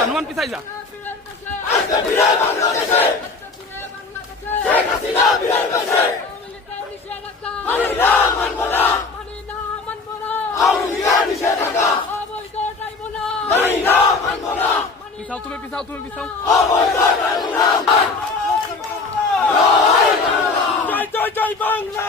হনুমান পিছাই যা। তুমি পিছাও, তুমি পিছাও। জয় জয় জয় বাংলা।